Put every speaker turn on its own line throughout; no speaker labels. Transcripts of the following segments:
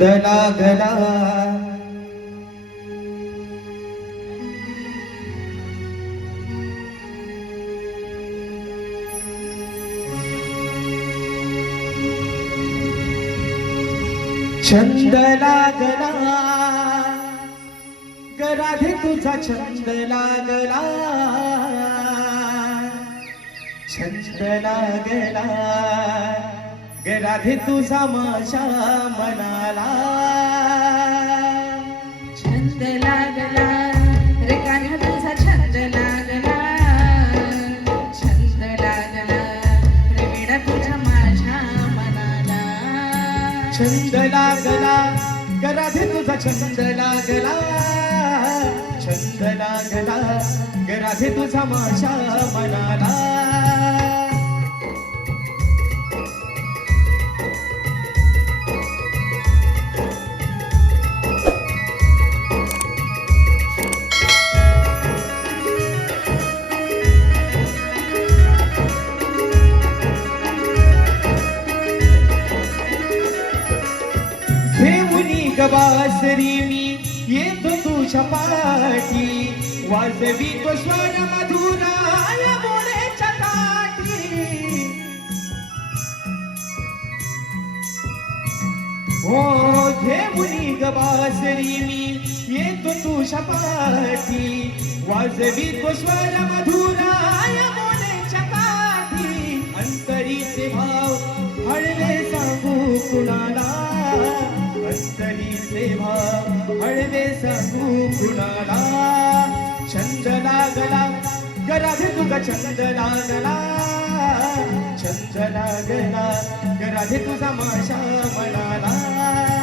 धना लागला छंद लागला गराधे तुझा छंद लागला छंद लागला गराधे तुझा माझ्या मनाला.
छंद लागला रे कान्हा तुझा छंद लागला. छंद लागला रे वेडा तुझ्या माझ्या मनाला.
छंद लागला गराधे तुझा छंद लागला. छंद लागला गराधे तुझा माझ्या मनाला. घेऊनी गबासरी मी येतो तुझ्या पाठी. वाजवी तो स्वर मधुरा मोरेच्या काठी हो घेऊनी गबासरी मी येतो तुझ्या पाठी. वाजवी तो स्वर मधुरा मोरेच्या काठी अंतरीचे भाव हळवे सांगू कुणाला? सेवा हळवे सांगू कुणाला छंद लागला गराधे तुझा छंद लागला छंद लागला गराधे तुझा माशा मनाला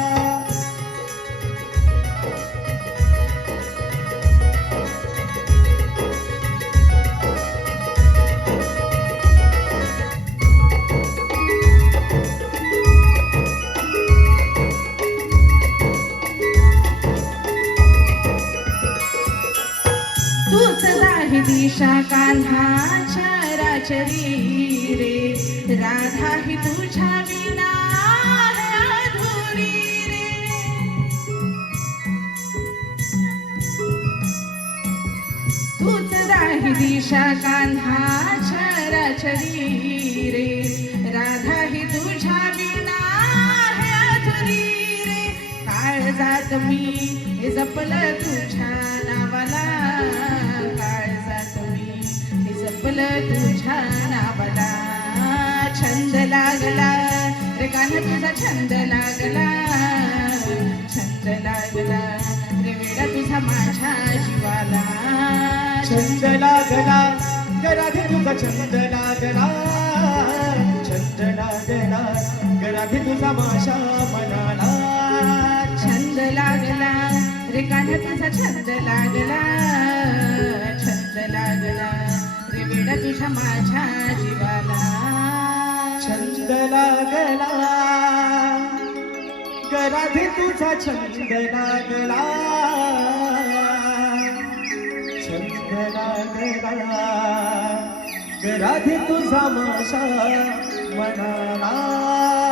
नाही दिशा कान्हाच्या राचरी रे राधा ही तुझ्या विना तूच राही दिशा कान्हाच्या राचरी रे. राधा ही तुझ्या विना रे. काळ जात मी जपलं तुझ्या नावाला. फुल तुझा तुझ्या नावाला. छंद लागला. रे कान्हा तुझा छंद लागला. छंद लागला. रे वेडा तुझा माझ्या जीवाला.
छंद लागला. गराधे तुझा छंद लागला. छंद लागला. गराधे तुझा माझ्या मनाला.
छंद लागला. रे कान्हा तुझा छंद लागला. छंद लागला. रे तुझ्या माझ्या जीवाला.
छंद लागला गराधे तुझा छंद लागला छंद लागला गराधे तुझा माझ्या मनाला.